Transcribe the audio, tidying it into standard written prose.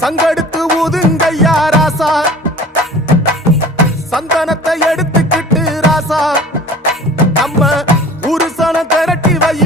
சங்கெடுத்து ஊதுங்கய்யா ராசா, சந்தனத்தை எடுத்துக்கிட்டு ராசா, நம்ம ஊரு சனம் திரட்டி வைய